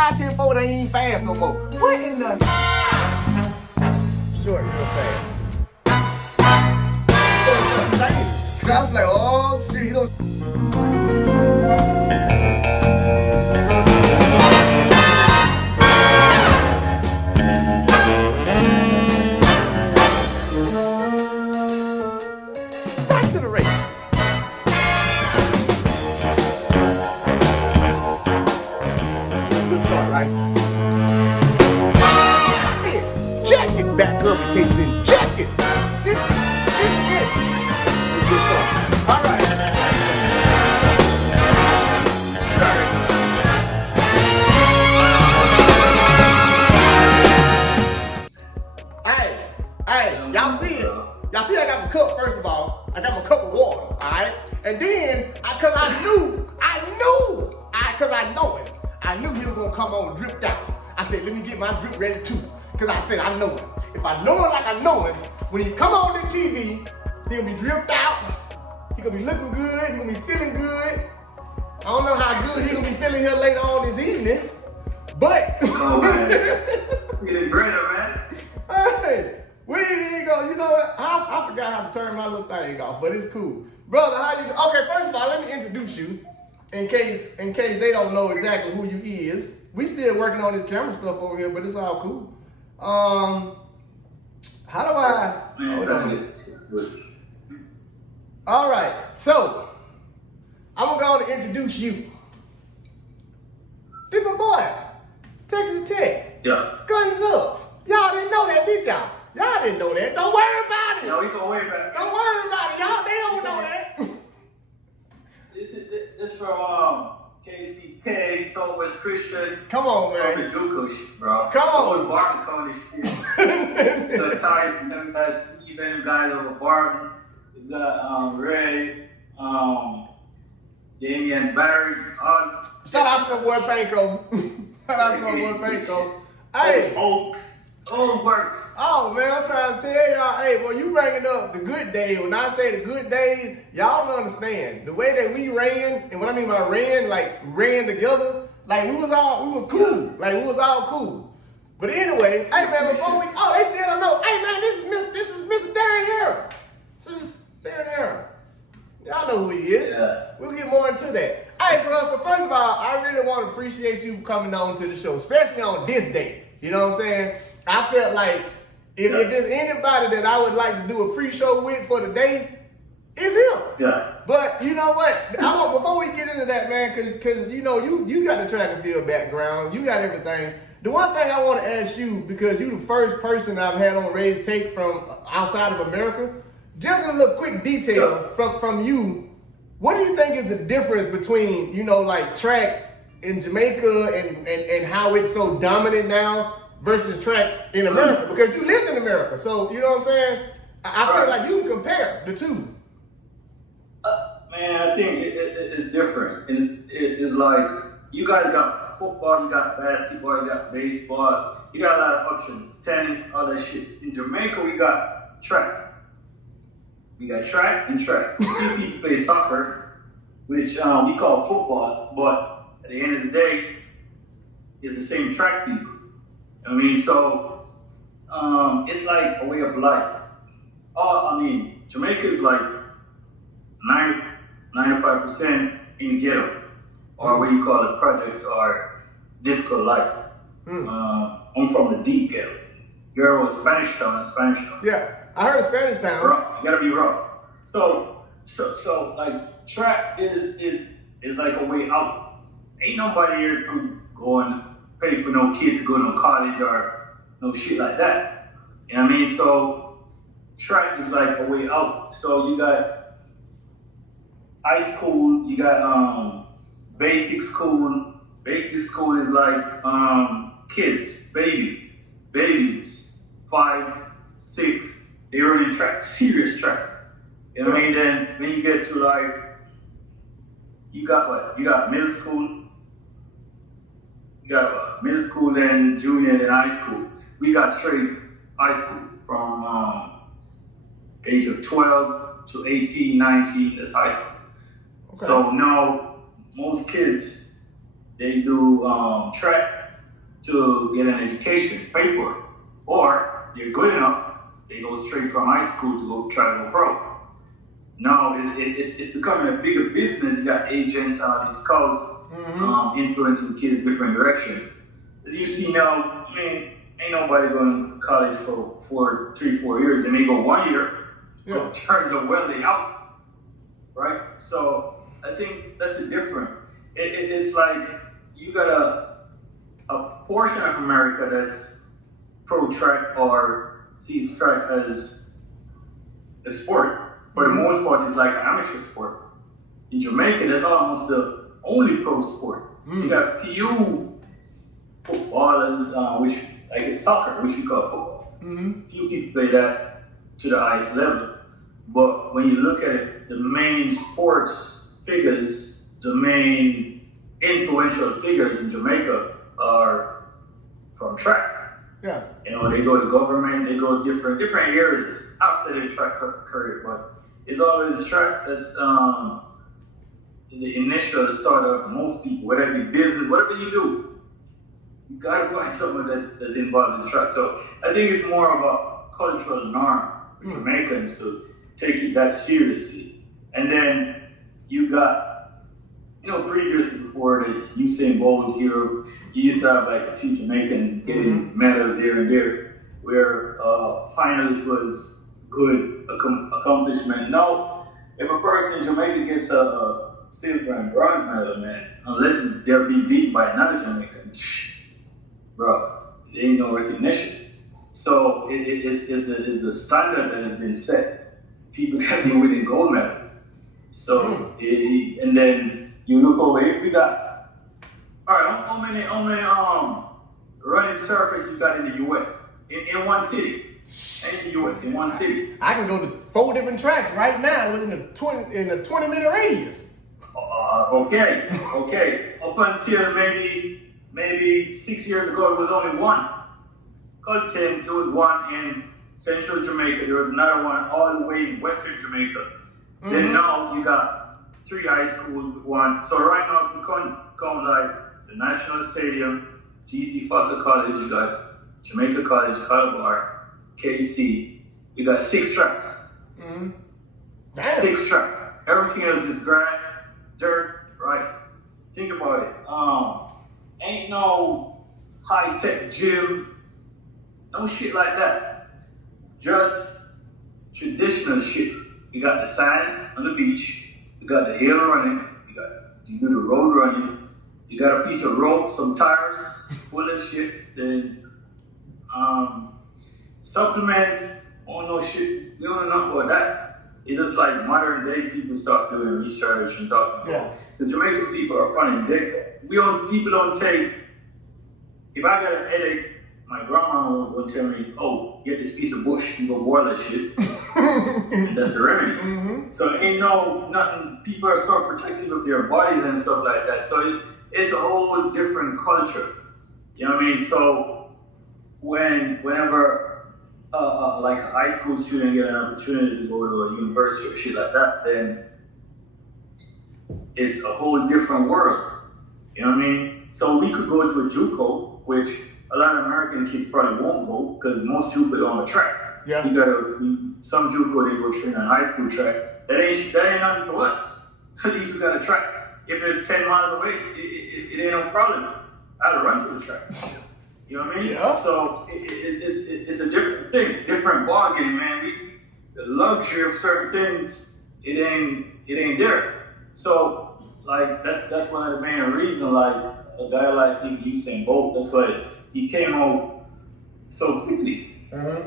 5, 10, 4, they ain't fast no more. What in the? Short, real fast. I was like, oh shit, he don't. Back to the race. Good start, right? Man, jack it back up in case you didn't jack it. This is it. Good start. All right. Hey, y'all see it? Y'all see I got my cup, first of all. I got my cup of water, all right? And then, cause I know it. I knew he was gonna come on dripped out. I said, let me get my drip ready too. Cause I said, I know him. If I know him like I know him, when he come on the TV, he gonna be dripped out. He gonna be looking good, he gonna be feeling good. I don't know how good he gonna be feeling here later on this evening, but. Oh man, getting greater, man. Hey. Where did he go? You know what? I forgot how to turn my little thing off, but it's cool. Brother, how you do? Okay, first of all, let me introduce you in case they don't know exactly who you is. We still working on this camera stuff over here, but it's all cool. How do I? Hold on. All right, so I'm gonna go and introduce you. This my boy, Texas Tech. Yeah. Guns up. Y'all didn't know that, did y'all? Y'all didn't know that. Don't worry about it. No, we gonna worry about it. Don't worry about it. Y'all, they don't know that. This from KCK, Southwest Christian. Come on, man. Bro. Come on. Barton County shit. The type, them guys, Steven, guys over Barton. We got Ray, Damian Barry. Shout out to my boy Panko. Shout out to my boy Panko. Hey. Oaks. Old works. Oh man, I'm trying to tell y'all, hey, well, you bringing up the good days. When I say the good days, y'all don't understand. The way that we ran, and what I mean by ran, like ran together, like we was cool. Yeah. Like we was all cool. But anyway, hey man, before we, they still don't know. Hey man, this is Mr. Deron Herah. This is Deron Herah. Y'all know who he is. Yeah. We'll get more into that. Hey, bro, so first of all, I really want to appreciate you coming on to the show, especially on this day. You know what I'm saying? I felt like if there's anybody that I would like to do a pre-show with for the day, it's him. Yeah. But you know what? Before we get into that, man, because you know you got the track and field background, you got everything. The one thing I want to ask you, because you're the first person I've had on RaesTake from outside of America, just in a little quick detail from you, what do you think is the difference between, you know, like track in Jamaica and how it's so dominant now versus track in America? Because you lived in America, so you know what I'm saying? I feel like you can compare the two. Man, I think it's different. And it's like, you guys got football, you got basketball, you got baseball, you got a lot of options, tennis, all that shit. In Jamaica, we got track. We got track and track. People play soccer, which we call football, but at the end of the day, it's the same track people. I mean, so it's like a way of life. Jamaica is like 95% in the ghetto, or what you call it, projects or difficult life. I'm from the deep ghetto. Ghetto was Spanish Town. Yeah, I heard of Spanish Town. Rough. You gotta be rough. So like track is like a way out. Ain't nobody here could go and pay for no kid to go to college or no shit like that. You know what I mean? So track is like a way out. So you got high school, you got basic school. Basic school is like kids, babies, 5, 6, they running track, serious track. You know what I mean? Then when you get to like, you got what? You got middle school. You got middle school, then junior, then high school. We got straight high school from age of 12 to 18, 19, that's high school. Okay. So now most kids, they do track to get an education, pay for it. Or they're good enough, they go straight from high school to go try to go pro. Now it's becoming a bigger business. You got agents, these scouts, influencing kids different direction. As you see now, I mean, ain't nobody going to college for 3-4 years. They may go 1 year, in terms of whether they out, right? So I think that's the difference. It's like you got a portion of America that's pro track or sees track as a sport. For the most part, it's like an amateur sport. In Jamaica, that's almost the only pro sport. You got few footballers, which like it's soccer, which you call football. Few people play that to the highest level. But when you look at it, the main sports figures, the main influential figures in Jamaica are from track. Yeah. You know, they go to government, they go different areas after their track career. But it's always track that's the initial start of most people, whether it be business, whatever you do, you gotta find someone that's involved in track. So I think it's more of a cultural norm for Jamaicans to take it that seriously. And then you got, you know, previously before the Usain Bolt here, you used to have like a few Jamaicans getting medals here and there, where finalists was good accomplishment. Now, if a person in Jamaica gets a silver and bronze medal, man, unless they're being beat by another Jamaican, bro, there ain't no recognition. So it's the standard that has been set. People can be winning gold medals. So, and then you look over here, we got, all right, how many running circuits you got in the US? In one city. In the US, in one city. I can go to 4 different tracks right now within a 20-minute radius. Okay. Up until maybe 6 years ago, it was only one. Culton, there was one in central Jamaica. There was another one all the way in western Jamaica. Then now you got 3 high schools with one. So right now you can come like the National Stadium, GC Foster College, you got Jamaica College, Calabar, KC. You got 6 tracks. 6 tracks. Everything else is grass, dirt, right? Think about it. Ain't no high-tech gym, no shit like that. Just traditional shit. You got the sands on the beach, you got the hill running, you do the road running, you got a piece of rope, some tires, full of shit, then supplements, no shit, we don't know about that. It's just like modern day people start doing research and talking about. Because Jamaican people are funny. People don't take, if I got a headache, my grandma will tell me, oh, get this piece of bush, you go boil that shit. And that's the remedy. So ain't nothing, people are so protective of their bodies and stuff like that. So it's a whole different culture. You know what I mean? So whenever like a high school student get an opportunity to go to a university or shit like that, then it's a whole different world. You know what I mean? So we could go to a JUCO, which a lot of American kids probably won't go because most JUCO are on the track. Yeah. Some JUCO they go train on high school track. That ain't nothing to us. At least we got a track. If it's 10 miles away, it ain't no problem. I'd run to the track. You know what I mean? Yeah. So it's a different thing, different ballgame, man. The luxury of certain things, it ain't there. So like that's one of the main reasons. Like a guy like Usain Bolt, that's why he came out so quickly.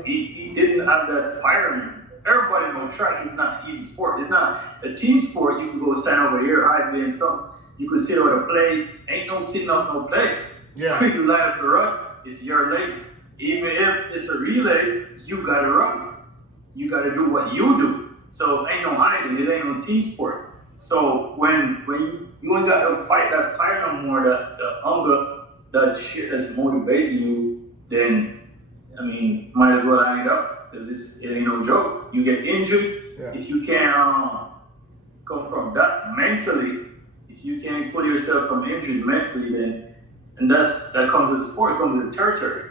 He didn't have that fire in him. Everybody knows track is not an easy sport. It's not a team sport. You can go stand over here, hide behind something. You can sit over to play. Ain't no sitting up, no play. Yeah. When you line up to run, it's your lane. Even if it's a relay, you gotta run. You gotta do what you do. So ain't no hiding. It ain't no team sport. So when you ain't got to fight that fire no more, the hunger, that shit that's motivating you, then I mean, might as well hang it up because it ain't no joke. You get injured if you can't come from that mentally. If you can't pull yourself from injuries mentally, then And that comes with the sport, it comes with the territory.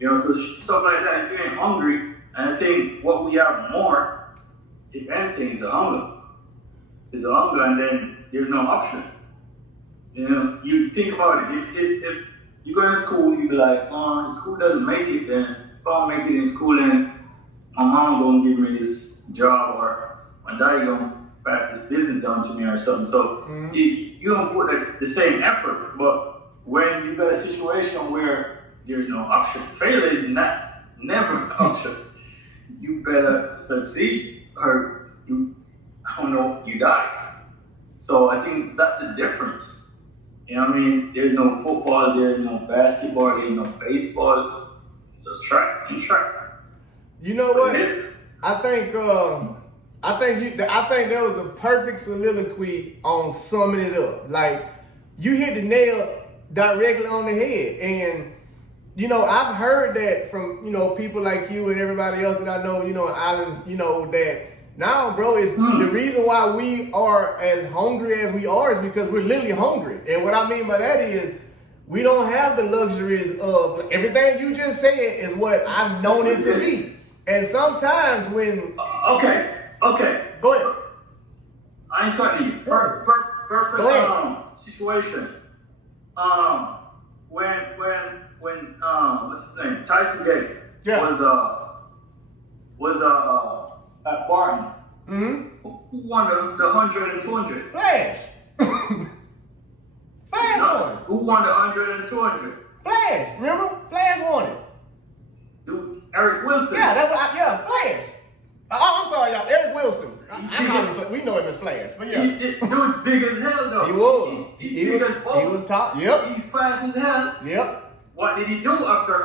You know, so stuff like that, if you ain't hungry, and I think what we have more, if anything, is a hunger. It's a hunger, and then there's no option. You know, you think about it, if you go to school, you be like, oh, if school doesn't make it, then if I don't make it in school, then my mom gonna give me this job, or my dad gonna pass this business down to me or something. So you don't put the same effort, but when you got a situation where there's no option, failure is never an option. You better succeed, or you die. So I think that's the difference. You know what I mean? There's no football, there's no basketball, there's no baseball. It's just track and track. You know what? I think there was a perfect soliloquy on summing it up. Like, you hit the nail directly on the head. And, you know, I've heard that from, you know, people like you and everybody else that I know, you know, in islands, you know, that now, bro, it's the reason why we are as hungry as we are is because we're literally hungry. And what I mean by that is we don't have the luxuries of everything you just said is what I've known it to be. And sometimes when... Okay. Go ahead. I ain't cutting you. Perfect situation. When what's his name? Tyson Gay was at Barton. Mm-hmm. Who won the 100 and 200? Flash. Flash won. Who won the 100 and 200? Flash. Remember? Flash won it. Dude, Eric Wilson. Yeah, Flash. Oh, I'm sorry, y'all. Eric Wilson. We know him as Flash, but yeah. He was big as hell, though. He was. He was top. Yep. He's fast as hell. Yep. What did he do after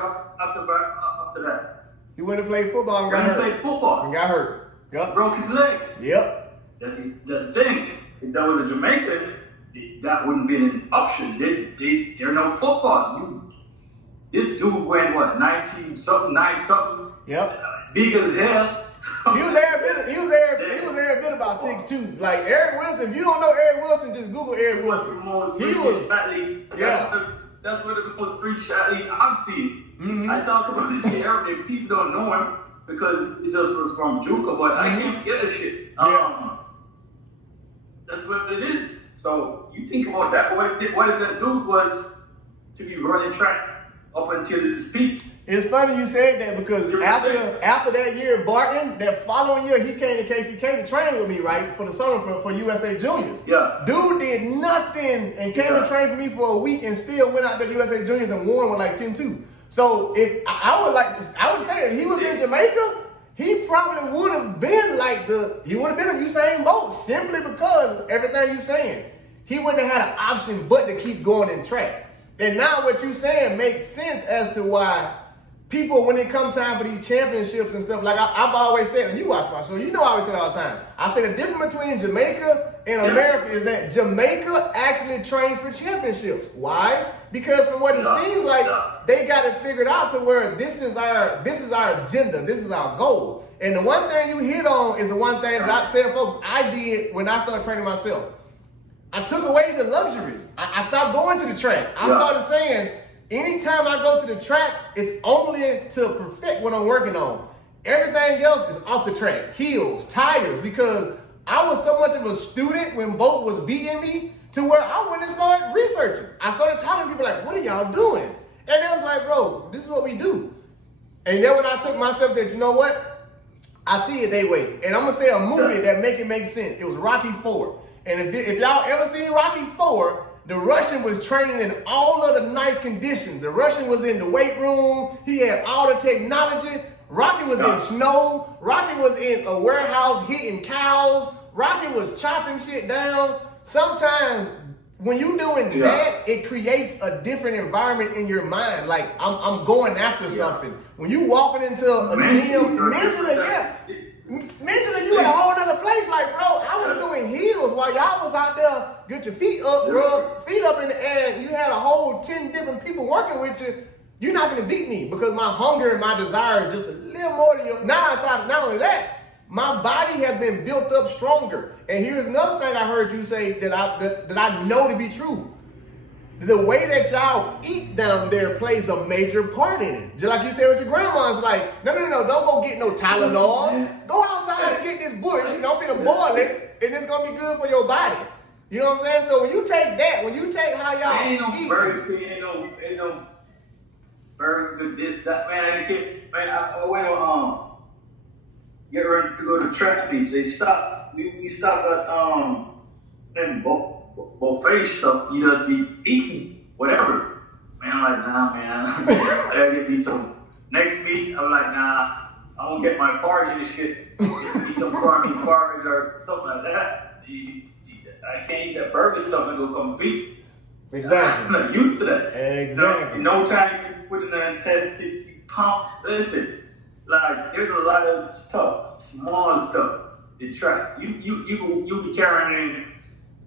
that? He went to play football and got hurt. Played football and got hurt. Yep. Broke his leg. Yep. That's the thing. If that was a Jamaican, that wouldn't be an option. They're no football. This dude went 19-something, 9-something. Yep. Big as hell. He was there a bit about 6'2". Like Eric Wilson. If you don't know Eric Wilson, just Google Eric Wilson. He was. That's what the most free shot league I've seen. Mm-hmm. I talk about this shit every day. People don't know him because it just was from Juka, but I can't forget that shit. That's what it is. So you think about that. What if that dude was to be running track up until his peak? It's funny you said that because after that year at Barton, that following year he came to train with me, right, for the summer for USA Juniors. Yeah. Dude did nothing and came to train for me for a week and still went out to USA Juniors and won with like 10-2. So if I would say if he was in Jamaica, he probably would have been he would have been a Usain Bolt simply because of everything you're saying. He wouldn't have had an option but to keep going in track. And now what you're saying makes sense as to why people, when it comes time for these championships and stuff, like I've always said, and you watch my show, you know I always say it all the time. I say the difference between Jamaica and America is that Jamaica actually trains for championships. Why? Because from what it seems like, they got it figured out to where this is our agenda, this is our goal. And the one thing you hit on is the one thing that I tell folks I did when I started training myself. I took away the luxuries. I stopped going to the track. I started saying, anytime I go to the track, it's only to perfect what I'm working on. Everything else is off the track. Heels, tires, because I was so much of a student when Bolt was beating me to where I went and started researching. I started talking to people like, what are y'all doing? And they was like, bro, this is what we do. And then when I took myself and said, you know what? I see it their way. And I'm going to say a movie that make sense. It was Rocky IV. And if y'all ever seen Rocky IV, the Russian was training in all of the nice conditions. The Russian was in the weight room. He had all the technology. Rocky was in snow. Rocky was in a warehouse hitting cows. Rocky was chopping shit down. Sometimes when you're doing that, it creates a different environment in your mind. Like, I'm going after something. When you walking into a gym, mentally you in a whole other place. Like, bro, I was doing heels while y'all was out there, get your feet up, rub, feet up in the air, and you had a whole 10 different people working with you. You're not gonna beat me because my hunger and my desire is just a little more than yours. Now, not only that, my body has been built up stronger. And here's another thing I heard you say that I know to be true. the way that y'all eat down there plays a major part in it. Just like you said with your grandma's like, no, don't go get no Tylenol. Go outside and get this bush, I'm finna boil it, and it's gonna be good for your body. You know what I'm saying? So when you take that, when you take how y'all ain't no eat. ain't no very good this, that, man, I went get ready to go to track meets. They stopped, we stopped at, and buffet stuff, you just be eating whatever. Man, I'm like, nah, man. I gotta get me some. Next meet, I'm like, nah, I won't get my porridge and shit. Get me some corned porridge or something like that. I can't eat that burger stuff and go compete. Exactly. I'm not used to that. Exactly. No time you can put in that 10, 15 pounds. Listen, like, there's a lot of stuff, small stuff, to track. You be carrying in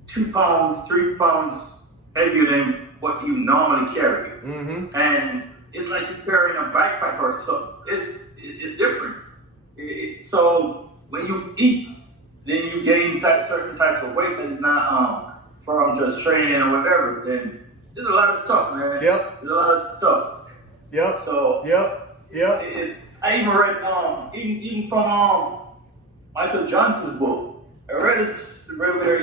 2 pounds, 3 pounds heavier than what you normally carry. Mm-hmm. And it's like you're carrying a backpack or something. It's different. So when you eat, then you gain certain types of weight that is not from just training or whatever. Then there's a lot of stuff, man. Yep. There's a lot of stuff. Yep. So Yep. I even read even from Michael Johnson's book. I read this where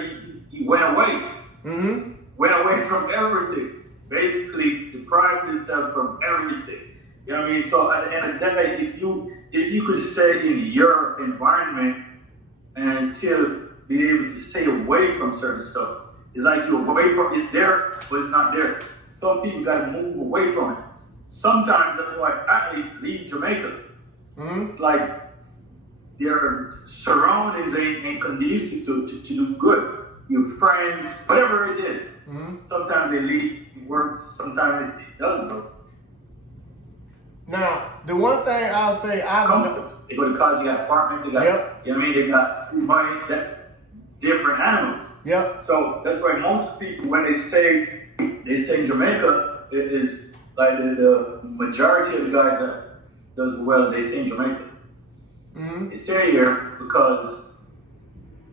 he went away. Mm-hmm. Went away from everything. Basically deprived himself from everything. You know what I mean? So at the end of the day, if you could stay in your environment and still be able to stay away from certain stuff, it's like you're away from it's there, but it's not there. Some people gotta move away from it. Sometimes that's why athletes leave Jamaica. Mm-hmm. It's like their surroundings ain't conducive to do good. Your friends, whatever it is. Mm-hmm. Sometimes they leave, it works, sometimes it doesn't work. Now, the one thing I'll say, They go to college, they got apartments, they got, you know what I mean? They got free money, different animals. Yep. So that's why most people, when they stay in Jamaica, it is like the majority of the guys that does well, they stay in Jamaica. Mm-hmm. They stay here because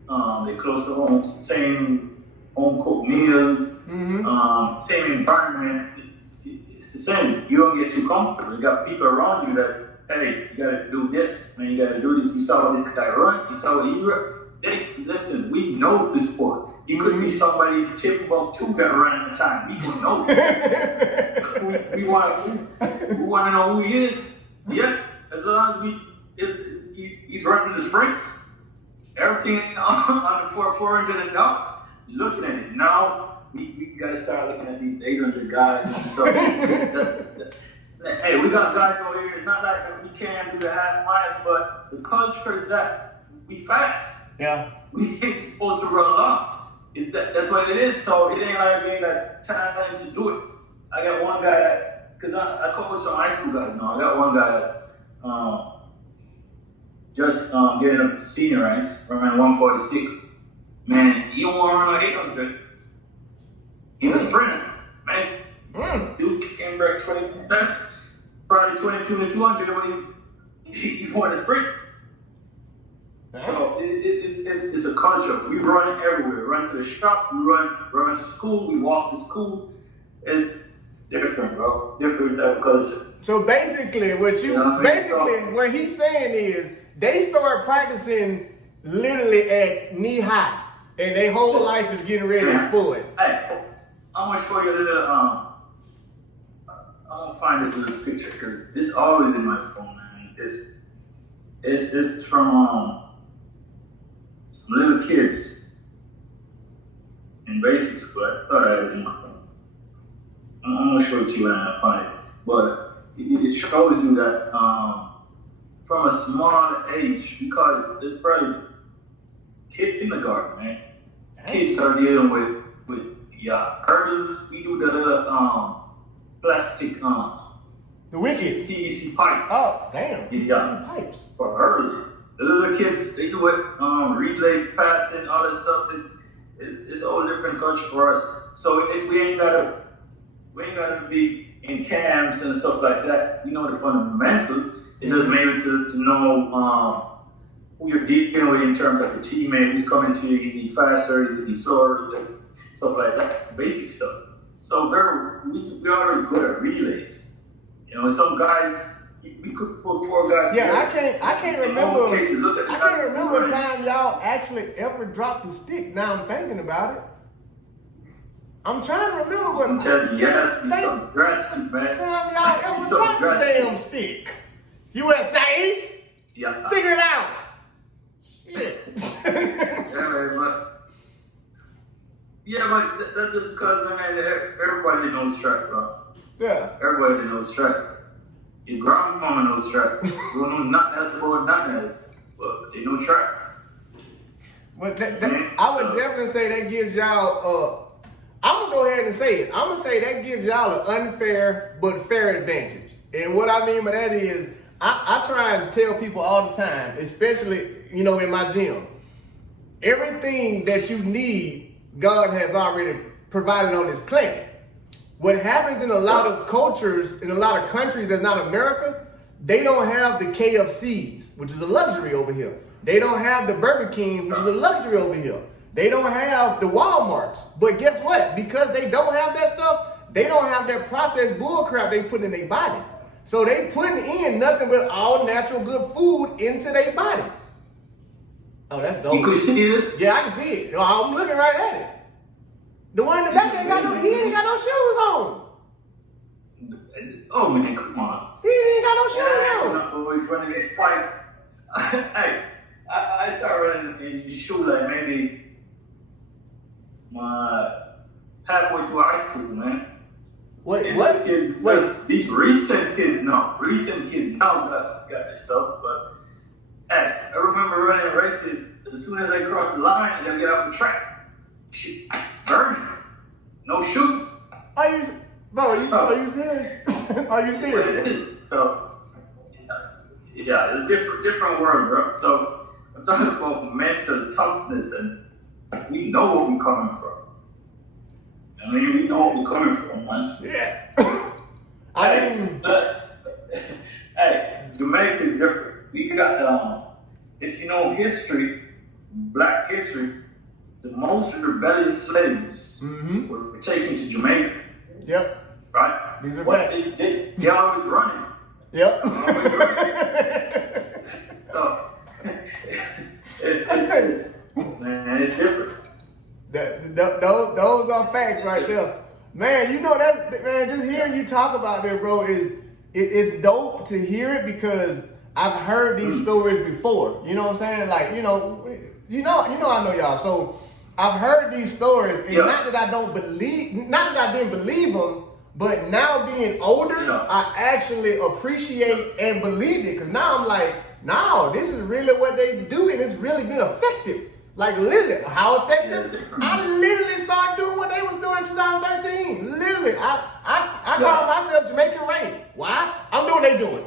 they're close to home, same home cooked meals, mm-hmm. Same environment. It's the same. You don't get too comfortable. You got people around you that, hey, you gotta do this, man, you gotta do this. You saw what this guy run, you saw what he run. Hey, listen, we know the sport. You could be somebody Timbuktu that ran at the time. We don't know. we want to know who he is. Yeah, as long as he's running the sprints, everything on the 400 and up, you're looking at it. Now, we got to start looking at these 800 guys and stuff. Hey, we got guys over here. It's not like we can't do the half mile, but the culture is that we fast. Yeah. We ain't supposed to run long. That's what it is. So it ain't like being like times to do it. I got one guy that, because I coach some high school guys now. I got one guy that just getting up to senior ranks, running 146. Man, he don't want to run 800. He's a sprinter, man. Dude came back 20 seconds, probably 22 to 200 when he won a sprint. So it's a culture. We run everywhere. We run to the shop. We run to school. We walk to school. It's different, bro. Different type of culture. So basically, what he's saying is they start practicing literally at knee high, and their whole life is getting ready for it. Hey, I'm gonna show you a little. I'm gonna find this little picture because it's always in my phone, man. It's from some little kids in basic school. I thought I had it in my phone. I'm gonna show it to you when I find it. But it shows you that from a small age, we call it, it's probably kindergarten, man. Kids are dealing with the hurdles. We do the plastic the wickets. PVC pipes. Oh, damn. PVC pipes. For early. The little kids, they do it, relay, passing, all that stuff. It's a whole different culture for us. So we ain't gotta be in camps and stuff like that. You know the fundamentals. It's just maybe to know who you're dealing with in terms of the teammate who's coming to you. Is he faster? Is he slower? Stuff like that. Basic stuff. So we always good at relays. You know, some guys we could put 4 guys. Yeah, together. I can't remember. In most cases, look at the I can't remember a time y'all actually ever dropped the stick. Now I'm thinking about it. I'm trying to remember what. I'm telling you, yes, be some drastic, man. Time y'all ever dropped the damn stick. USA. Yeah. Figure it out. Shit. But that's just because, man, everybody knows strike, bro. Yeah. Everybody knows strike. Your grandmama knows strike. You don't know nothing else about nothing else, but they know track. But I would definitely say that gives y'all, I'm going to go ahead and say it. I'm going to say that gives y'all an unfair but fair advantage. And what I mean by that is, I try and tell people all the time, especially, you know, in my gym, everything that you need, God has already provided on this planet. What happens in a lot of cultures, in a lot of countries that's not America, they don't have the KFCs, which is a luxury over here. They don't have the Burger King, which is a luxury over here. They don't have the Walmarts. But guess what? Because they don't have that stuff, they don't have that processed bullcrap they put in their body. So they putting in nothing but all natural good food into their body. Oh, that's dope. You can see it? Yeah, I can see it. I'm looking right at it. The one in the back he ain't got no shoes on. Oh man, come on. He ain't got no shoes on. I'm always running this pipe. Hey, I started running in the shoe like maybe halfway through high school, man. What? Kids, these recent kids now got this stuff, but hey, I remember running races. As soon as I cross the line, they get off the track. Shit, it's burning. No shoe. Are you serious? Are you serious? It is. So, yeah, it's a different world, bro. So, I'm talking about mental toughness, and we know where we're coming from. I mean, we know where we're coming from, man. Yeah. Hey, Jamaica is different. We got, if you know history, black history, the most rebellious slaves were taken to Jamaica. Yep. Right? These are facts. They always running. Yep. So, it's different. Those are facts right there. Man, you know man, just hearing you talk about that, bro, it's dope to hear it because I've heard these stories before. You know what I'm saying? Like, I know y'all. So I've heard these stories, and not that I didn't believe them, but now being older, I actually appreciate and believe it. Cause now I'm like, no, this is really what they do, and it's really been effective. Like literally, how effective? I literally started doing what they was doing in 2013. Literally, I call myself Jamaican RaesTake. Why? I'm doing what they doing.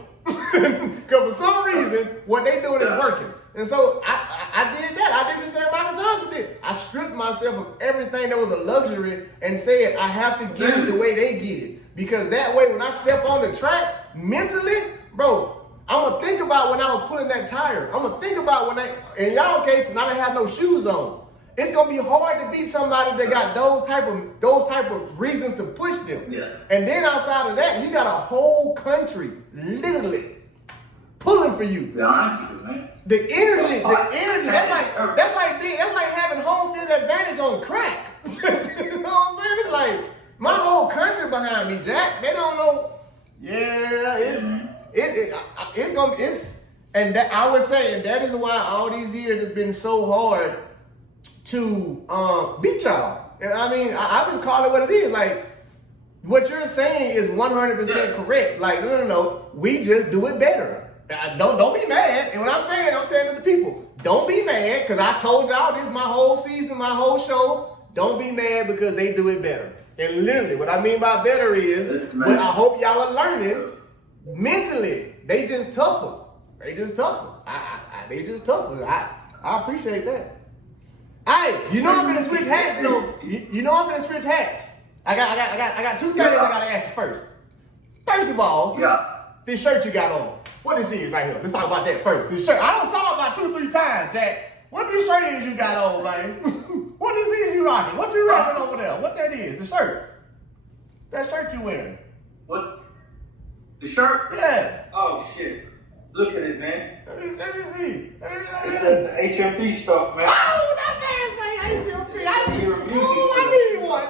Because for some reason, what they doing is working. And so I did that. I did the same Michael Johnson did. I stripped myself of everything that was a luxury and said I have to get it the way they get it. Because that way, when I step on the track, mentally, bro, I'm going to think about when I was pulling that tire. I'm going to think about in y'all case, when I didn't have no shoes on. It's going to be hard to beat somebody that got those type of reasons to push them. Yeah. And then outside of that, you got a whole country literally pulling for you. Yeah, I know, man. The energy, that's like having home field advantage on crack. You know what I'm saying? It's like my whole country behind me, Jack. They don't know. Yeah, and that I would say, and that is why all these years it's been so hard to beat y'all. And I mean, I just call it what it is. Like, what you're saying is 100% correct. Like, no, we just do it better. Don't be mad. And what I'm saying, I'm telling the people, don't be mad, because I told y'all this my whole season, my whole show. Don't be mad because they do it better. And literally, what I mean by better is, what I hope y'all are learning, mentally, they just tougher. They just tougher. They just tougher. I appreciate that. Hey, you know I'm gonna switch hats though. You know I'm gonna switch hats. I got two things I gotta ask you first. First of all, this shirt you got on. What this is right here? Let's talk about that first. This shirt. I done saw it about 2-3 times, Jack. What this shirt is you got on, like? What this is you rocking? What you rocking over there? What that is? The shirt. That shirt you wearing? What? The shirt? Yeah. Oh shit! Look at it, man. Let me see. It's the HMP stuff, man. Oh, that man say HMP. I need one.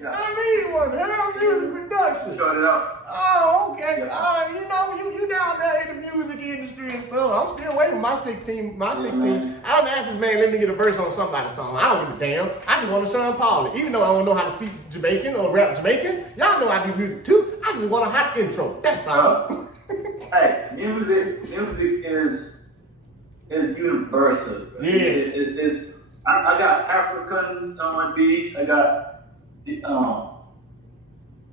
Yeah. I need one. Herah Music Production. Shut it up. Oh, okay. Yeah. All right. You know, you down there in the music industry and stuff. I'm still waiting for my 16. I don't ask this man, let me get a verse on somebody's song. I don't give a damn. I just want to Sean Paul it. Even though I don't know how to speak Jamaican or rap Jamaican, y'all know I do music too. I just want a hot intro. That's all. Hey, music is universal. Yes. I got Africans on my beats. I got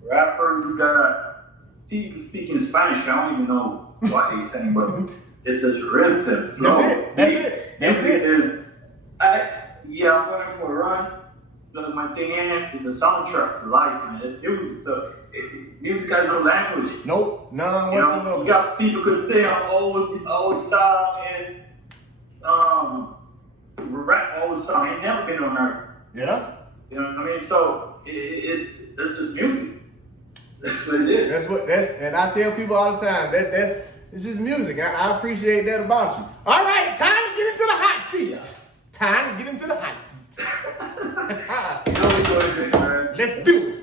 rappers. We got people speaking Spanish. I don't even know what they saying, but it's just rhythm, flow. That's it. I'm going for a run. But my thing in it is a soundtrack to life, man. It's music. So music has no languages. Nope, none You know, whatsoever. you got people could say old style and rap old song ain't never been on earth. Yeah. You know what I mean? So this is music. That's what it is. And I tell people all the time it's just music. I appreciate that about you. All right, time to get into the hot seat. Time to get into the hot seat. Let's do it.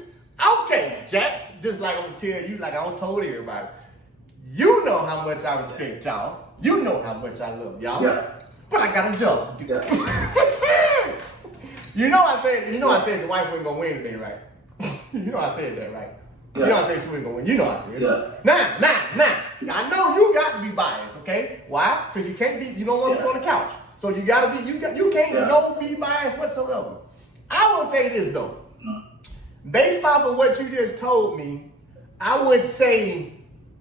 Okay, Jack. Just like I'm gonna tell you, like I told everybody. You know how much I respect y'all. You know how much I love y'all. Yeah. But I got a job to do. Yeah. You know I said the wife wasn't gonna win today, right? You know I said that, right? Yeah. You know I said she wasn't gonna win. You know I said it. Yeah. Now. I know you got to be biased, okay? Why? Because you can't be. You don't want to be on the couch, so you gotta be. You can't be biased whatsoever. I will say this though, based off of what you just told me, I would say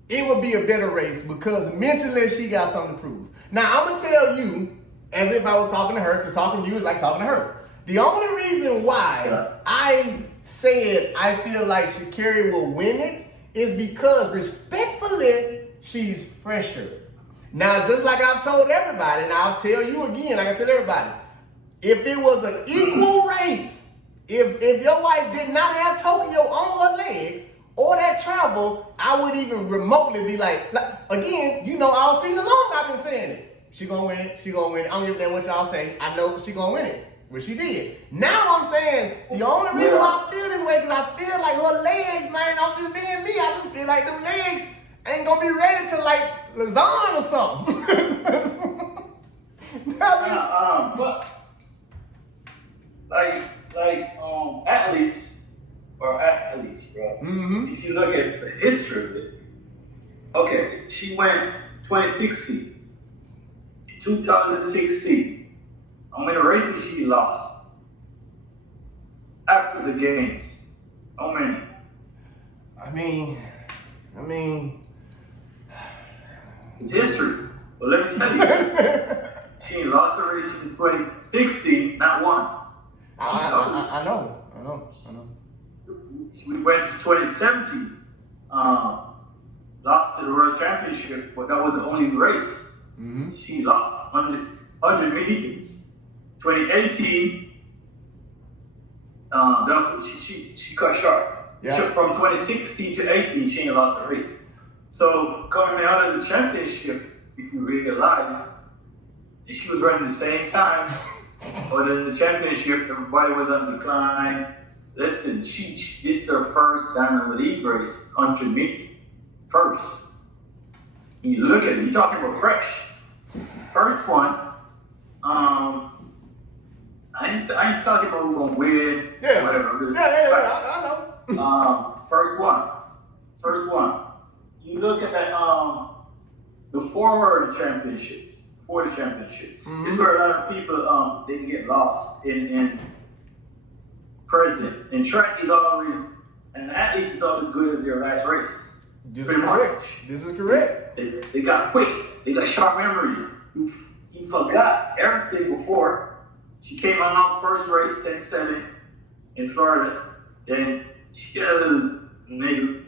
it would be a better race because mentally she got something to prove. Now I'm gonna tell you, as if I was talking to her, because talking to you is like talking to her. The only reason why I said I feel like Sha'Carri will win it is because respectfully, she's fresher. Now, just like I've told everybody, and I'll tell you again, like I tell everybody, if it was an equal race, if your wife did not have Tokyo on her legs or that travel, I would even remotely be like again, you know, all season long I've been saying it. She gonna win it. She gonna win it. I don't give a damn what y'all say. I know she gonna win it. Well, she did. Now I'm saying the only reason why I feel this way because I feel like her legs, man, I'm just being me. I just feel like them legs ain't gonna be ready to like lasagna or something. But athletes, bro. Mm-hmm. If you look at the history of it, okay, she went 2016, 2016. How many races she lost after the games? How many? I mean, it's history. But let me tell you, she lost a race in 2016, not one. I know. We went to 2017, lost to the World Championship, but that was the only race. Mm-hmm. She lost 100 meetings. 2018, that was she cut short. Yeah. From 2016 to 18, she ain't lost a race. So coming out of the championship, if you realize, if she was running the same time, but in the championship, everybody was on decline. Listen, this is her first Diamond League race, 100 meters. First. When you look at it, you're talking about fresh. First one, I ain't talking about who's gonna win, whatever. I know. First one. You look at that, the forward championships, 40 championships. Mm-hmm. This is where a lot of people they get lost in present. And track is always, and an athlete is always good as their last race. This is correct. They got quick. They got sharp memories. You forgot everything before. She came out first race, 10-7 in Florida. Then she got a little nigga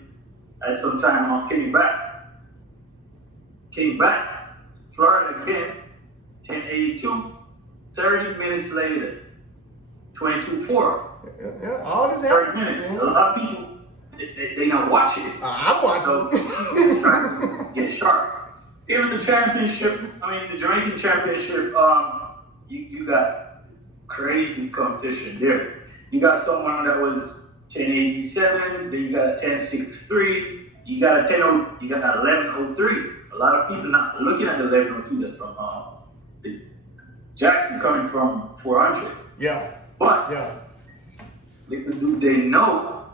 at some time off, came back. Florida again, 10:82. 30 minutes later, 22-4. Yeah, all this 30 minutes. A lot of people, they not watching it. I'm watching. So it's trying to get sharp. Even the championship, the Jamaican championship, you got crazy competition there. You got someone that was 1087, then you got a 1063, you got a 1103. A lot of people not looking at the 1102. That's from the Jackson coming from 400. Yeah. But yeah. little do they know,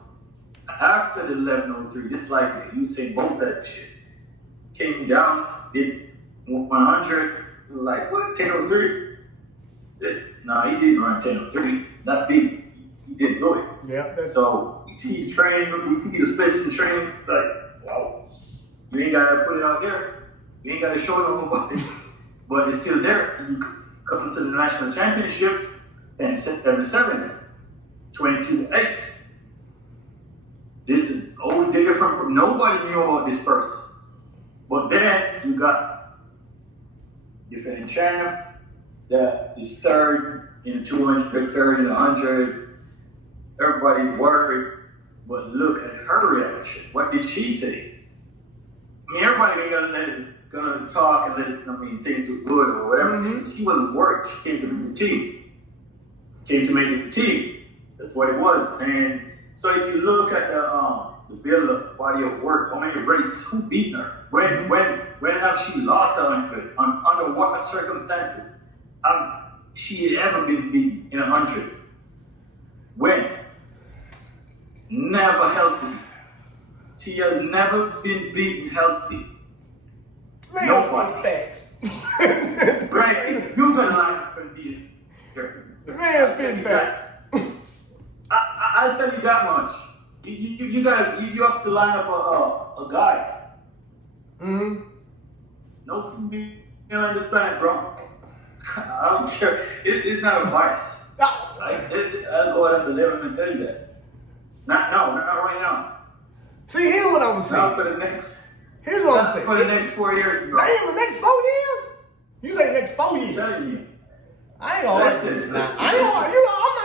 after the 1103, just like Usain Bolt that shit, came down, did 100, it was like, what, 1003? No, he didn't run 1003. That big, he didn't do it. Yeah. So, we see he's training, we see the splits and training, it's like, wow, you ain't gotta put it out there. You ain't gotta show it nobody. But it's still there. And you come to the national championship, and 77, 22-8. This is all different from nobody knew about this person. But then you got defending champ that is third in the 200, third in the 100. Everybody's worried. But look at her reaction. What did she say? Everybody ain't gonna talk and let things look good or whatever. Mm-hmm. She wasn't worried. She came to make the team. Came to make the team. That's what it was. And so if you look at the build-up body of work, how many races, who beat her? When have she lost a 100? Under what circumstances have she ever been beaten in 100? When? Never healthy. She has never been beaten healthy. Man, nobody. Facts. Right? You gonna line up and beat her. Man, spitting facts. I'll tell you that much. You have to line up a guy. Mm-hmm. No female on this planet, bro. I don't care. It's not a vice. I'll go out on the limb and tell you that. Not right now. See, here's what I'm saying. Not for the next. Here's what I'm saying. For the next 4 years, bro. Damn, the next 4 years? You say next 4 years? I'm telling you. I ain't gonna argue. I'm not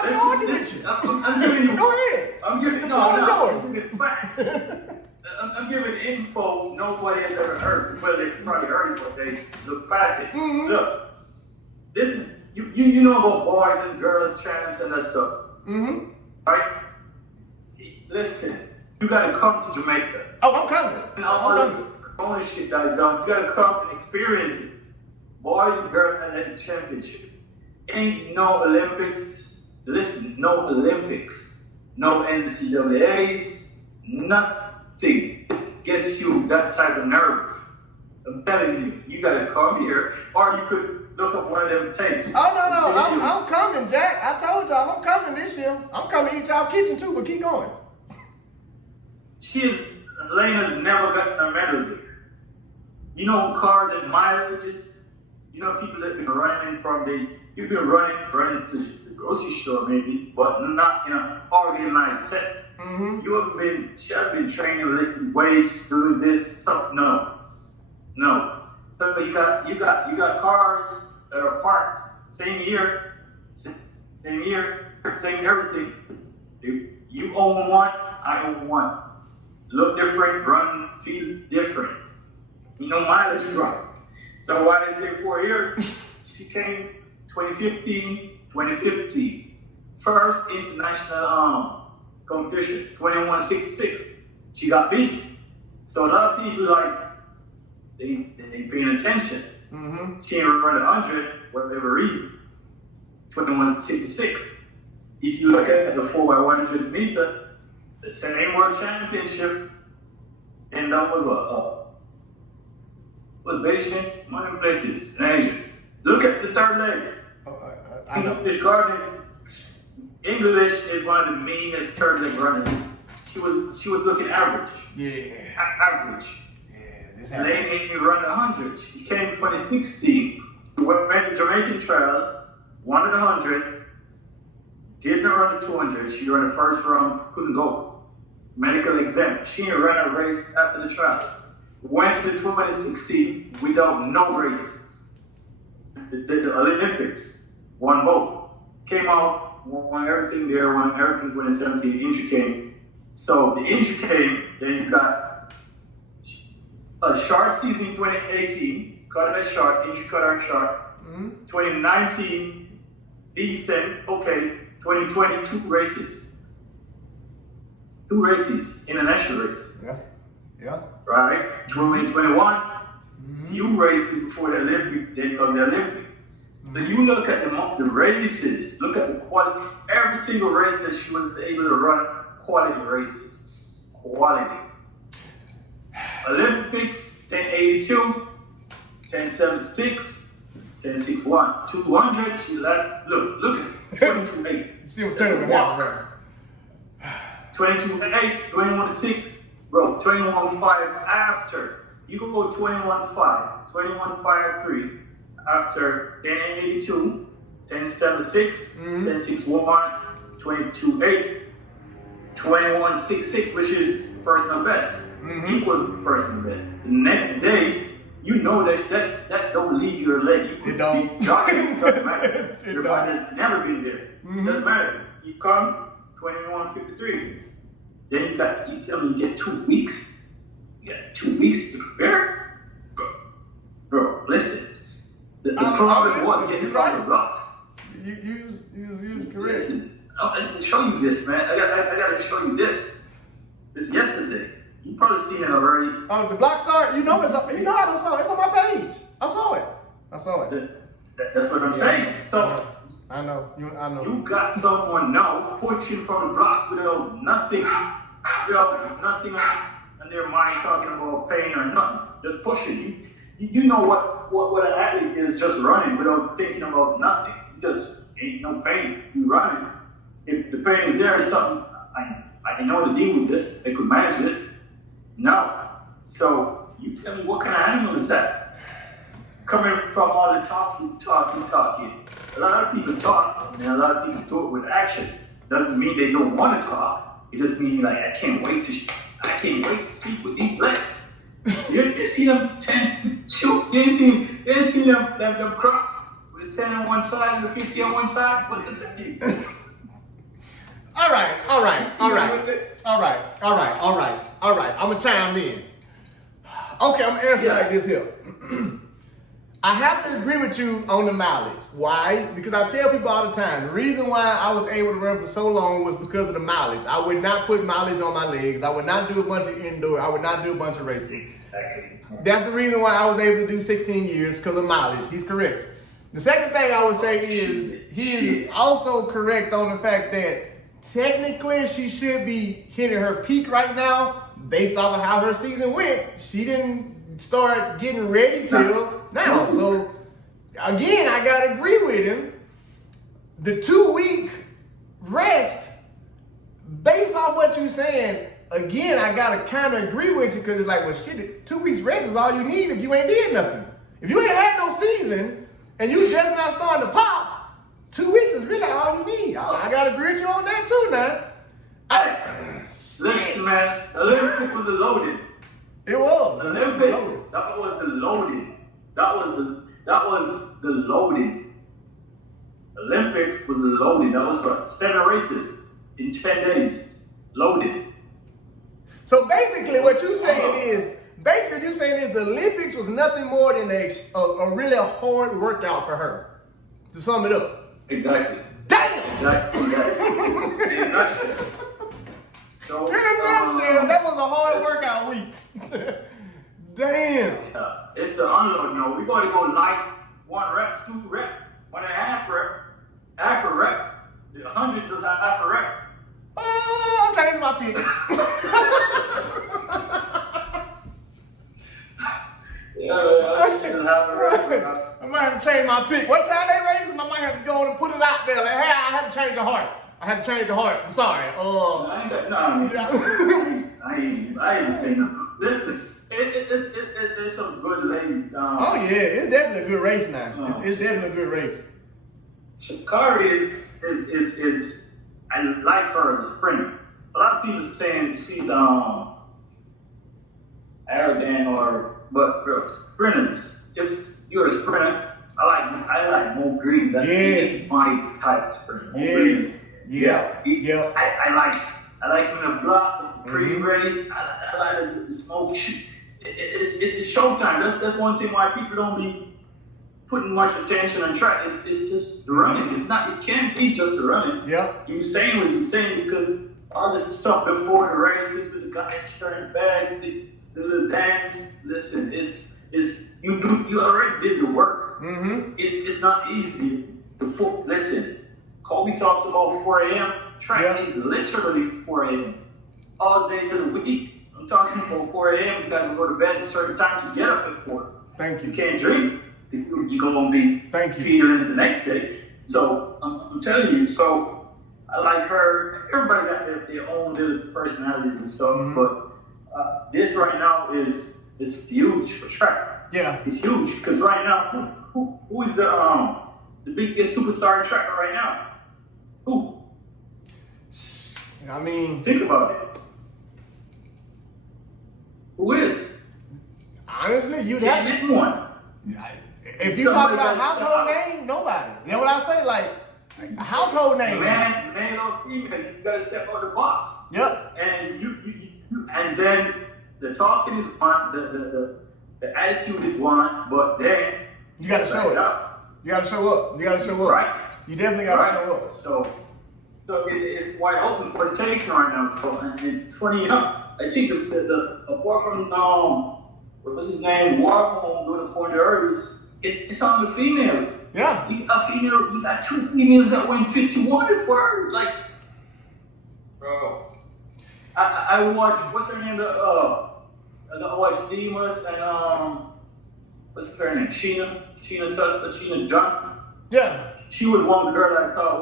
gonna argue with you. I'm giving you. Go ahead. I'm giving yours. Facts. I'm giving info nobody has ever heard. Well, they probably heard it, but they look past it. Mm-hmm. Look, this is you know about boys and girls champs and that stuff. Mm-hmm. Right? Listen, you gotta come to Jamaica. Oh, I'm coming. And all this ownership that I've done, you gotta come and experience it. Boys and girls and the championship. Ain't no Olympics. Listen, no Olympics, no NCAAs, nothing gets you that type of nerve. I'm telling you gotta come here, or you could look up one of them tapes. Oh no, I'm coming, Jack. I told y'all I'm coming this year. I'm coming to eat y'all kitchen too, but keep going. Elaine has never gotten a medal there. You know cars and mileages. You know people that have been running you've been running to the grocery store maybe, but not in an organized set. Mm-hmm. She has been training, lifting weights, doing this stuff. No. So you got cars that are parked, same year, same everything. You own one, I own one. Look different, run, feel different. Mileage drop. So why they say 4 years? She came 2015, first international competition, 21.66. She got beat. So a lot of people they ain't paying attention. Mm-hmm. She ain't run 100 for whatever reason. 21.66. If you look at the 4x100 meter, the same world championship, and that was was Beijing, one of the places in Asia. Look at the third leg. I know. English is one of the meanest third leg runners. She was looking average. Yeah. Average. Yeah. Elaine ain't even run 100. She came in 2016. Went to Jamaican trials, won the 100, didn't run the 200. She ran the first run, couldn't go. Medical exempt. She didn't run a race after the trials. Went to 2016 without no races. The Olympics, won both. came out, won everything there, won everything 2017, injury came. So the injury came, then you got a short season in 2018, cut it short, injury cut her short. 2019, decent, okay. 2020, two races, international races. Yeah. Right? 2021, few races before the Olympics, then comes the Olympics. So you look at the races, look at the quality, every single race that she was able to run, quality races. Quality. Olympics, 1082, 1076, 1061. 200, she left, look at it, 22.8. Still turning around. 22.8, 21.6, bro, 21.5 after. You can go 21.5, 21.53 after 10.82, 10.76, 10.61, 22.8, 21.66, which is personal best, equals personal best. The next day, you know that don't leave your leg. You could be jogging, it doesn't matter. Your body has never been there. It doesn't matter. You come 21.53. Then you tell me you get 2 weeks. You got 2 weeks to prepare? Bro, listen. The problem was getting from the blocks. You was correct. Listen, I didn't show you this, man. I got to show you this. This yesterday. You probably seen it already. Oh, the block start. You know I saw it. It's on my page. I saw it. That's what I'm saying. So I know. You got someone now pushing from the blocks without nothing in their mind talking about pain or nothing. Just pushing. You know what an athlete is, just running without thinking about nothing. Just ain't no pain. You running. If the pain is there, it's something I can know to deal with this. They could manage this. No. So you tell me, what kind of animal is that? Coming from all the talking. A lot of people talk, and a lot of people do it with actions. Doesn't mean they don't want to talk. It just means like I can't wait to speak with these legs. You see them 10 shoots. You ain't seen them cross with the 10 on one side and the 50 on one side. What's the technique? All right. I'm gonna chime in. Okay, I'm gonna answer like this here. I have to agree with you on the mileage. Why? Because I tell people all the time, the reason why I was able to run for so long was because of the mileage. I would not put mileage on my legs. I would not do a bunch of indoor. I would not do a bunch of racing. That's the reason why I was able to do 16 years, because of mileage. He's correct. The second thing I would say is he is also correct on the fact that technically she should be hitting her peak right now based off of how her season went. She didn't start getting ready till now. So again, I gotta agree with him. The 2-week rest, based on what you're saying, again, I gotta kind of agree with you, because it's like, well, shit, 2 weeks rest is all you need if you ain't did nothing. If you ain't had no season and you just now starting to pop, 2 weeks is really all you need. I gotta agree with you on that too now. Listen, man, the Olympics was loaded. It was. The Olympics, that was the loading. That was the loading. Olympics was loaded. That was what, 7 races in 10 days. Loaded. So basically what you're saying is, the Olympics was nothing more than a really hard workout for her. To sum it up. Exactly. Damn! Exactly. In a nutshell. So, in a nutshell, that was a hard workout week. Damn. It's the unload now. We're going to go light, 1 rep, 2 rep, 1.5 rep, half a rep. The hundreds is half a rep. Oh, I'm changing my pick. I might have to change my pick. What time they racing? I might have to go and put it out there. Like, hey, I have to change the heart. I'm sorry. I ain't saying nothing. Listen, it's some good ladies. Oh yeah, it's definitely a good race now. It's definitely a good race. Sha'Carri is I like her as a sprinter. A lot of people saying she's arrogant but bro, sprinters. If you're a sprinter, I like Mo Green. That's my type of sprint. Mo Green. Yeah. I like him in the block, pre-race. I like the smoke shoot. It's showtime. That's one thing why people don't be putting much attention on track. It's just the running. It's not. It can't be just the running. Yep. You saying what you're saying because all this stuff before the races with the guys carrying back, the little dance. Listen, you already did the work. It's not easy. Listen, Kobe talks about 4 a.m. Track is literally 4 a.m. all days of the week. I'm talking about 4 a.m. You gotta go to bed at a certain time to get up at 4. Thank you. You can't dream. You're gonna be feeling it the next day. So I'm telling you. So I like her. Everybody got their own little personalities and stuff, but this right now is huge for track. Yeah, it's huge because right now, who is the biggest superstar in track right now? Who? I mean, think about it. Who is? Honestly, you can't get one. If you talk about household name, nobody. You know what I say? Like a household name. Man or female, you gotta step out the box. Yep. And you and then the talking is one, the attitude is one, but then you gotta show it. You gotta show up. You gotta show up. Right. You definitely gotta show up. So it's wide open for the taking right now. So and it's funny enough. I think the apart from what was his name, Warhol doing the 400s, it's on the female. Yeah. You got 2 females that went 51 at first. Like, bro. I watched, what's her name? I watched Demas and what's her name? Sheena Johnson. Yeah. She was one girl that I thought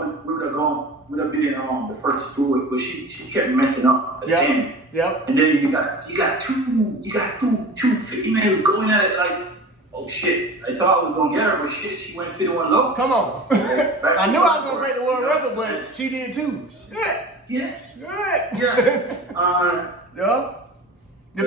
would have been in the first two, but she kept messing up at the end. Yep. And then you got two females going at it like, oh shit, I thought I was gonna get her, but shit, she went 51 low. Come on. I knew I was gonna break the world record, but she did too. Shit. Yeah. Shit. Yeah. The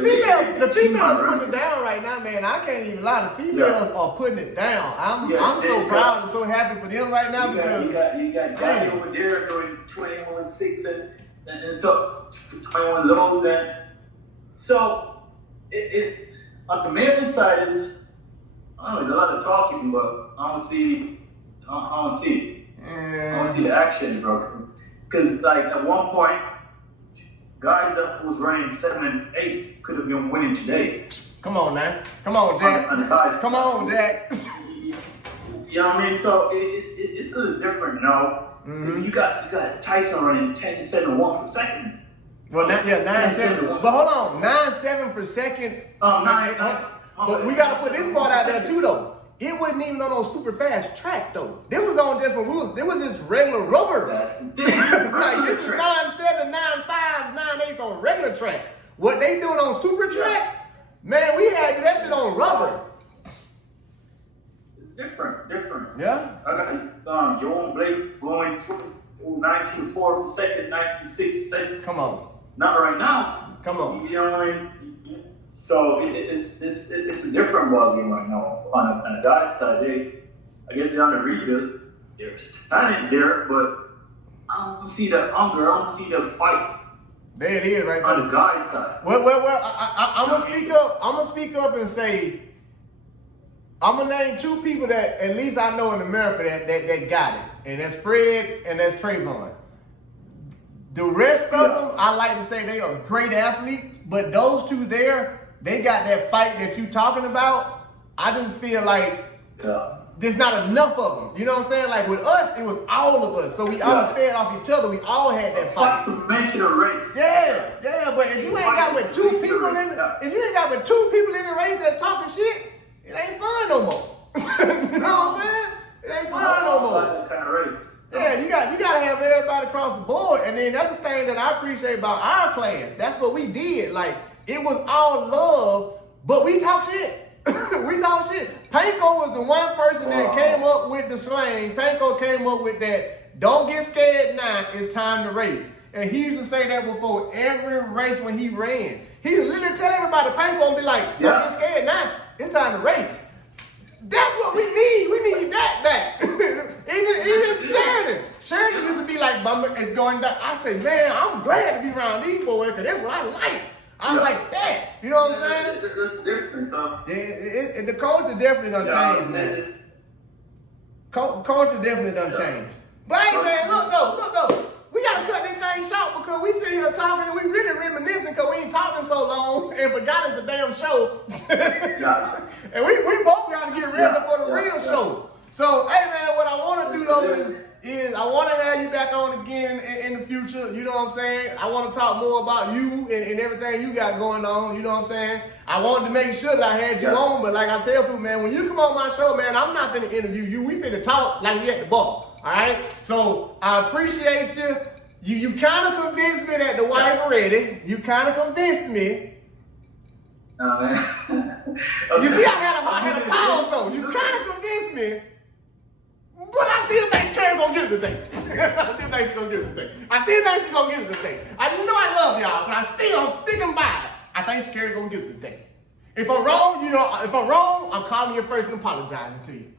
females putting it down right now, man. I can't even lie. The females are putting it down. I'm so proud and so happy for them right now because you got Johnny over there doing 21.6 and stuff, 21 lows, and so it's on the male side is I don't know. There's a lot of talking, but I don't see the action, bro. Because like at one point, guys that was running 7 and 8 could have been winning today. Come on, man. Come on, Jack. Come on, Jack. You know what I mean? So it's a little different, you know. You got Tyson running 10.71 for second. Well, 9.7. But hold on, 9.7 for second. But we gotta put this part out there too, though. It wasn't even on no super fast track though. This was on different rules. There was this regular rubber. Like this is 9.7, 9.5s, 9.8s on regular tracks. What they doing on super tracks, man, we had that shit on rubber. It's different. Yeah. I got Joan Blake going 19.4 for second, 19.6 for second. Come on. Not right now. Come on. You know what I mean? So it's a different ball game right now on the guys' side. I guess they're on the rebuild. They're standing there, but I don't see the hunger. I don't see the fight. There it is right now. On the guys' side. Well, I'm gonna speak up. I'm gonna speak up and say I'm gonna name 2 people that at least I know in America that got it, and that's Fred and that's Trayvon. The rest of them, I like to say they are great athletes, but those 2 there. They got that fight that you talking about. I just feel like there's not enough of them. You know what I'm saying? Like with us, it was all of us. So we all fed off each other. We all had that fight. Make it a race. Yeah. But if you ain't got with 2 people in the race that's talking shit, it ain't fun no more. You know what I'm saying? It ain't fun no more. Kind of race. Yeah, you gotta have everybody across the board. And then that's the thing that I appreciate about our class. That's what we did. Like, it was all love, but we talk shit. We talk shit. Panko was the one person that came up with the slang. Panko came up with that, don't get scared now, it's time to race. And he used to say that before every race when he ran. He would literally tell everybody, Panko, and be like, don't get scared now, it's time to race. That's what we need. We need that back. even Sheridan used to be like, Mama, it's going down. I said, man, I'm glad to be around these boys because that's what I like. I like that. You know what I'm saying? It's different, huh? The culture definitely done changed, man. Culture definitely done changed. But hey, man, look though. We gotta cut this thing short because we sit here talking and we really reminiscing because we ain't talking so long and forgot it's a damn show. And we both gotta get ready for the real show. So, hey man, what I want to do though is I want to have you back on again in the future. You know what I'm saying? I want to talk more about you and everything you got going on. You know what I'm saying? I wanted to make sure that I had you on, but like I tell people, man, when you come on my show, man, I'm not finna interview you. We finna talk like we at the bar. All right? So I appreciate you. You kind of convinced me that the wife ready. You kind of convinced me. No, man. You see, I had a pause though. You kind of convinced me. But I still think Scared gonna get it today. I still think she's gonna get it today. I know I love y'all, but I'm sticking by it. I think Scared gonna get it today. If I'm wrong, I'm calling you first and apologizing to you.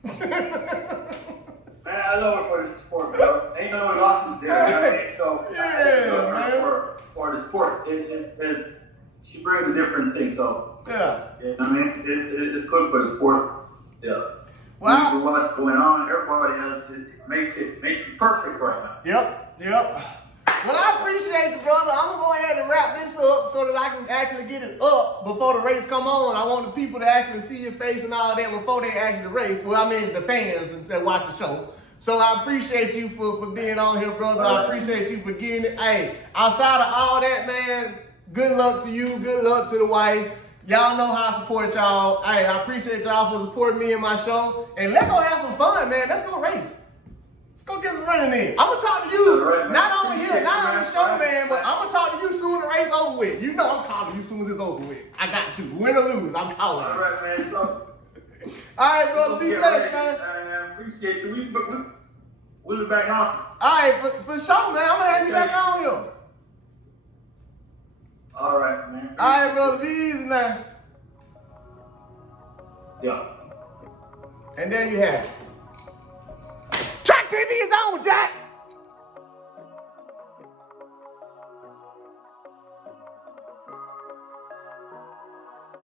Man, I love her for the sport, bro. Ain't no losses there, right? So man. For the sport, she brings a different thing. So I mean, it's good for the sport. Yeah. Wow. What's going on? Everybody else makes it perfect right now. Yep. Well, I appreciate you, brother. I'm gonna go ahead and wrap this up so that I can actually get it up before the race come on. I want the people to actually see your face and all that before they actually race. Well, I mean the fans that watch the show. So I appreciate you for being on here, brother. I appreciate you for getting it. Hey, outside of all that, man, good luck to you. Good luck to the wife. Y'all know how I support y'all. Hey, I appreciate y'all for supporting me and my show. And let's go have some fun, man. Let's go race. Let's go get some running in. I'm going to talk to you, not on here, not on the show, man, but I'm going to talk to you soon the race over with. You know I'm calling you soon as it's over with. I got to. Win or lose, I'm calling you. All right, man. So, all right, brother. Be blessed, man. I appreciate you. We'll be back on. All right, for sure, man. I'm going to have you back on here. All right, man. All right, brother. Be easy now. Yeah. And there you have it. Track TV is on, Jack.